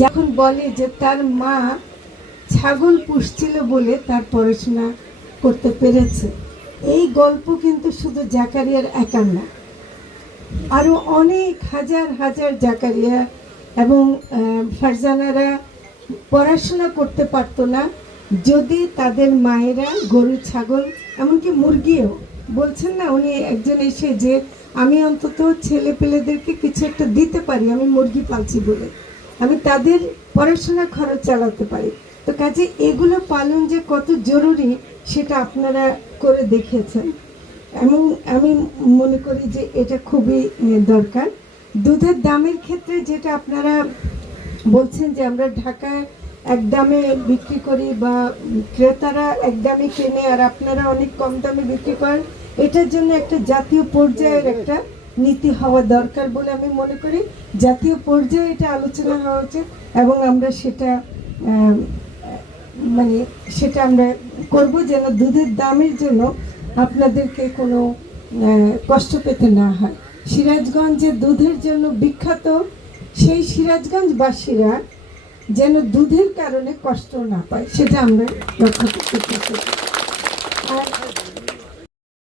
যখন বলে যে তার মা ছাগল পুষছিল বলে তার পড়াশোনা করতে পেরেছে, এই গল্প কিন্তু শুধু জাকারিয়ার একার না আরও অনেক হাজার হাজার জাকারিয়া এবং ফারজানারা পড়াশোনা করতে পারতো না, যদি তাদের মায়েরা গরু, ছাগল, এমনকি মুরগিও, বলছেন না উনি একজন এসে যে আমি অন্তত ছেলে পেলেদেরকে কিছু একটা দিতে পারি, আমি মুরগি পালছি বলে। আমি তাদের পড়াশোনার খরচ চালাতে পারি। তো কাজে এগুলো পালন যে কত জরুরি, সেটা আপনারা করে দেখিয়েছেন এবং আমি মনে করি যে এটা খুবই দরকার। দুধের দামের ক্ষেত্রে যেটা আপনারা বলছেন যে আমরা ঢাকায় এক দামে বিক্রি করি বা ক্রেতারা এক দামে কেনে আর আপনারা অনেক কম দামে বিক্রি করেন, এটার জন্য একটা জাতীয় পর্যায়ের একটা নীতি হওয়া দরকার বলে আমি মনে করি। জাতীয় পর্যায়ে এটা আলোচনা হওয়া উচিত এবং আমরা সেটা মানে সেটা আমরা করব যেন দুধের দামের জন্য আপনাদেরকে কোনো কষ্ট পেতে না হয়। সিরাজগঞ্জে দুধের জন্য বিখ্যাত সেই সিরাজগঞ্জবাসীরা যেন দুধের কারণে কষ্ট না পায়, সেটা আমরা লক্ষ্য করতে